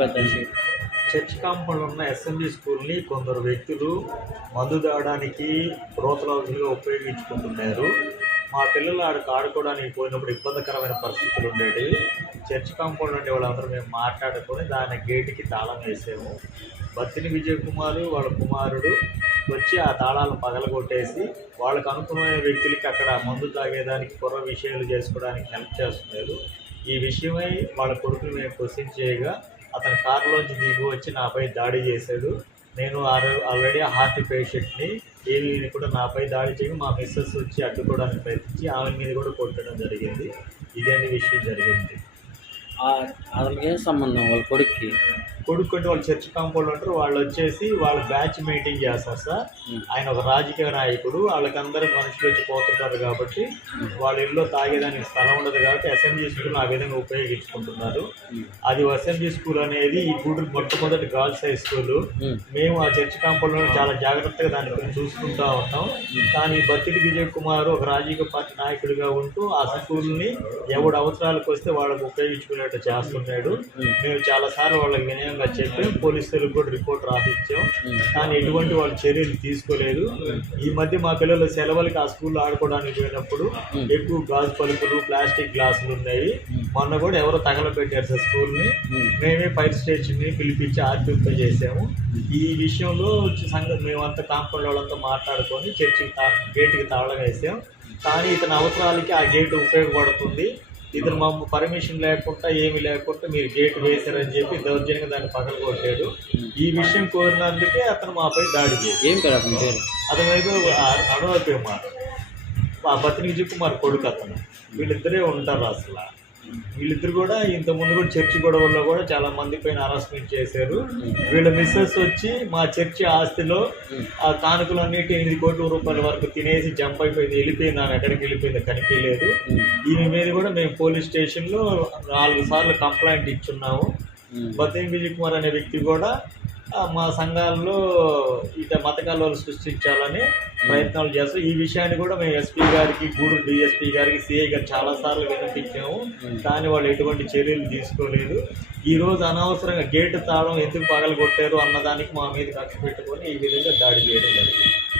పెద్ద church compound ఉన్న SMB స్కూల్ని కొందరు వ్యక్తులు మందు తాగడానికి ప్రోత్సాహులుగా ఉపయోగించుకుంటున్నారు. మా పిల్లలు ఆడికి ఆడుకోవడానికి పోయినప్పుడు ఇబ్బందికరమైన పరిస్థితులు ఉండేవి. చర్చ్ కాంపౌండ్ ఉండే వాళ్ళందరూ మేము మాట్లాడుకొని దాని గేటుకి తాళం వేసాము. బత్తిని విజయ్ కుమారు వాళ్ళ కుమారుడు వచ్చి ఆ తాళాలను పగలగొట్టేసి వాళ్ళకు అనుకూలమైన వ్యక్తులకి అక్కడ మందు తాగేదానికి కుర్ర విషయాలు చేసుకోవడానికి హెల్ప్ చేస్తున్నారు. ఈ విషయమై వాళ్ళ కొడుకుని మేము క్వశ్చన్ చేయగా అతని కారులోంచి దిగి వచ్చి నాపై దాడి చేశాడు. నేను ఆల్రెడీ హార్ట్ పేషెంట్ని ఏవి కూడా నాపై దాడి చేయడం మా మిస్సెస్ వచ్చి అడ్డుకోవడానికి ప్రయత్నించి ఆమె మీద కూడా కొట్టడం జరిగింది. ఇదే విషయం జరిగింది. అతనికి ఏం సంబంధం? వాళ్ళ కొడుక్కి? కొడుకు అంటే వాళ్ళు చర్చ్ కాంపౌండ్ ఉంటారు వాళ్ళు వచ్చేసి వాళ్ళు బ్యాచ్ మెయింటైన్ చేస్తారు సార్. ఆయన ఒక రాజకీయ నాయకుడు వాళ్ళకందరూ మనుషులు వచ్చి పోతుంటారు కాబట్టి వాళ్ళ ఇల్లు తాగేదానికి స్థలం ఉండదు కాబట్టి అసెంబ్లీ స్కూల్ ఆ విధంగా ఉపయోగించుకుంటున్నారు. అది అసెంబ్లీ స్కూల్ అనేది ఈ గూడూరు మొట్టమొదటి గర్ల్స్ హై స్కూల్. మేము ఆ చర్చ్ కాంపౌండ్లో చాలా జాగ్రత్తగా దాన్ని చూసుకుంటా ఉంటాం. కానీ బత్తిడి విజయ్ కుమార్ ఒక రాజకీయ పార్టీ నాయకుడిగా ఉంటూ ఆ స్కూల్ని ఎవడు అవసరాలకు వస్తే వాళ్ళకు ఉపయోగించుకునేట్టు చేస్తున్నాడు. మేము చాలా సార్లు వాళ్ళకి వినయంగా చెప్పాం. పోలీసులకు కూడా రిపోర్ట్ రాసిచ్చాం. కానీ ఎటువంటి వాళ్ళు చర్యలు తీసుకోలేదు. ఈ మధ్య మా పిల్లలు సెలవులకి ఆ స్కూల్లో ఆడుకోవడానికి పోయినప్పుడు ఎక్కువ గాజు పలుపులు ప్లాస్టిక్ గ్లాసులు ఉన్నాయి. మొన్న కూడా ఎవరో తగలబెట్టారు సార్ స్కూల్ని. మేమే. ఫైర్ స్టేషన్ని పిలిపించి ఆర్పింప చేసాము ఈ విషయంలో సంగతి మేమంతా కాంపౌండ్ వాళ్ళంతా మాట్లాడుకొని చర్చికి తా గేటుకి తాళం వేసాం. కానీ ఇతని అవసరాలకి ఆ గేటు ఉపయోగపడుతుంది. ఇతను మా పర్మిషన్ లేకుండా ఏమీ లేకుండా మీరు గేట్ వేశారని చెప్పి దౌర్జన్యంగా దాన్ని పగల కొట్టాడు ఈ విషయం కోరినందుకే అతను మాపై దాడి చేశాడు. ఏం పేరు అతని పేరు? అతను ఏదో అడవైపు మాట ఆ బతిని విజయ్ కుమార్ కొడుకు అతను. వీళ్ళిద్దరే ఉంటారు అసలు. వీళ్ళిద్దరు కూడా ఇంత ముందు కూడా చర్చి గొడవల్లో కూడా చాలా మంది పైన హరాస్మెంట్ చేశారు. వీళ్ళ మిస్సెస్ వచ్చి మా చర్చి ఆస్తిలో ఆ కానుకలన్నిటి ఎనిమిది కోట్ల రూపాయల వరకు తినేసి జంప్ అయిపోయింది వెళ్ళిపోయింది ఆమె ఎక్కడికి వెళ్ళిపోయిందో కనిపించలేదు. ఈమె మీద కూడా మేము పోలీస్ స్టేషన్లో నాలుగు సార్లు కంప్లైంట్ ఇచ్చున్నాము. బത്തേన్ విజయ్ కుమార్ అనే వ్యక్తి కూడా మా సంఘాల్లో ఇట మతకాలు సృష్టించాలని ప్రయత్నాలు చేస్తాం ఈ విషయాన్ని కూడా మేము ఎస్పీ గారికి గూడూరు డిఎస్పీ గారికి సిఐ గారు చాలాసార్లు వినిపించాము కానీ వాళ్ళు ఎటువంటి చర్యలు తీసుకోలేదు. ఈరోజు అనవసరంగా గేటు తాళం ఎందుకు పగలగొట్టారు అన్నదానికి మా మీద కక్ష పెట్టుకొని ఈ విధంగా దాడి చేయడం జరిగింది.